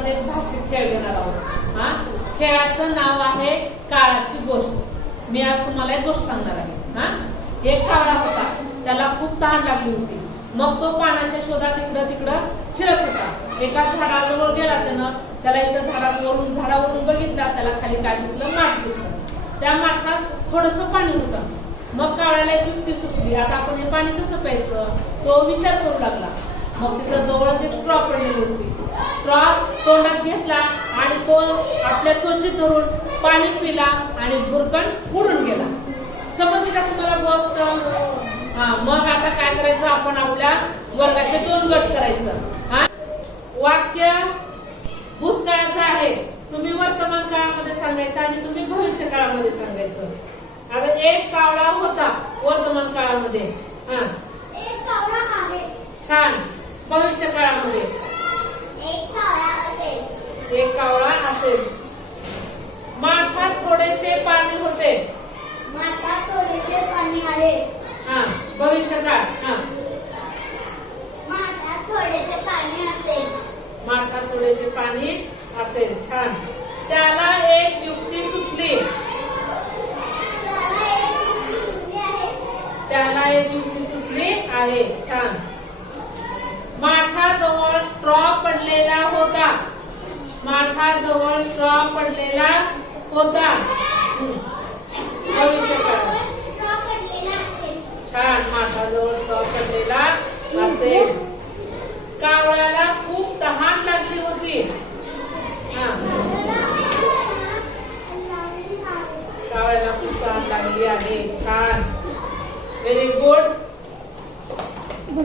आपण एक भाषिक खेळ घेणार आहोत. हा? खेळाचं नाव आहे काळाची गोष्ट. मी आज तुम्हाला एक गोष्ट सांगणार आहे. हा? एक कावळा होता. त्याला खूप तहान लागली होती. मग तो पाण्याच्या शोधात इकडं तिकडं फिरत होता. एका झाडाजवळ गेला त्यानं. त्याला इथं झाडावरून झाडावरून बघितला. त्याला खाली काय दिसलं? माठ दिसलं. त्या माठात थोडस पाणी होतं. मग कावळ्याला एक युक्ती सुचली. आता आपण हे पाणी कसं प्यायचं? तो विचार करू लागला. मग तिथं जवळच एक स्ट्रॉ पडलेली होती. स्ट्रॉ तोंडात घेतला आणि तो आपल्या चोचीत धरून पाणी पिला आणि बुरकण उडून गेला. समजली का तुम्हाला गोष्ट हा मग आता काय करायचं? आपण आपल्या वर्गाचे दोन गट करायचं. हा? वाक्य भूतकाळाचं आहे. तुम्ही वर्तमान काळामध्ये सांगायचं आणि तुम्ही भविष्य काळामध्ये सांगायचं. आता एक कावळा होता वर्तमान काळामध्ये. हा. एक कावळा आहे. छान. भविष्य काळामध्ये. एक कावळा असेल. माठात थोडेसे पाणी होते. माठात थोडेसे पाणी आहे हा भविष्य काळ हा. माठात थोडेसे पाणी असेल माठात थोडेसे पाणी असेल. छान. त्याला एक युक्ती सुचली. त्याला एक युक्ती सुचली आहे. छान. माठाजवळ स्ट्रॉ पडलेला होता. माठाजवळ स्ट्रॉ पडलेला होता. छान माठाजवळ स्ट्रॉ पडलेला असेल. कावळ्याला खूप तहान लागली होती. कावळ्याला खूप तहान लागली आहे. छान. Very good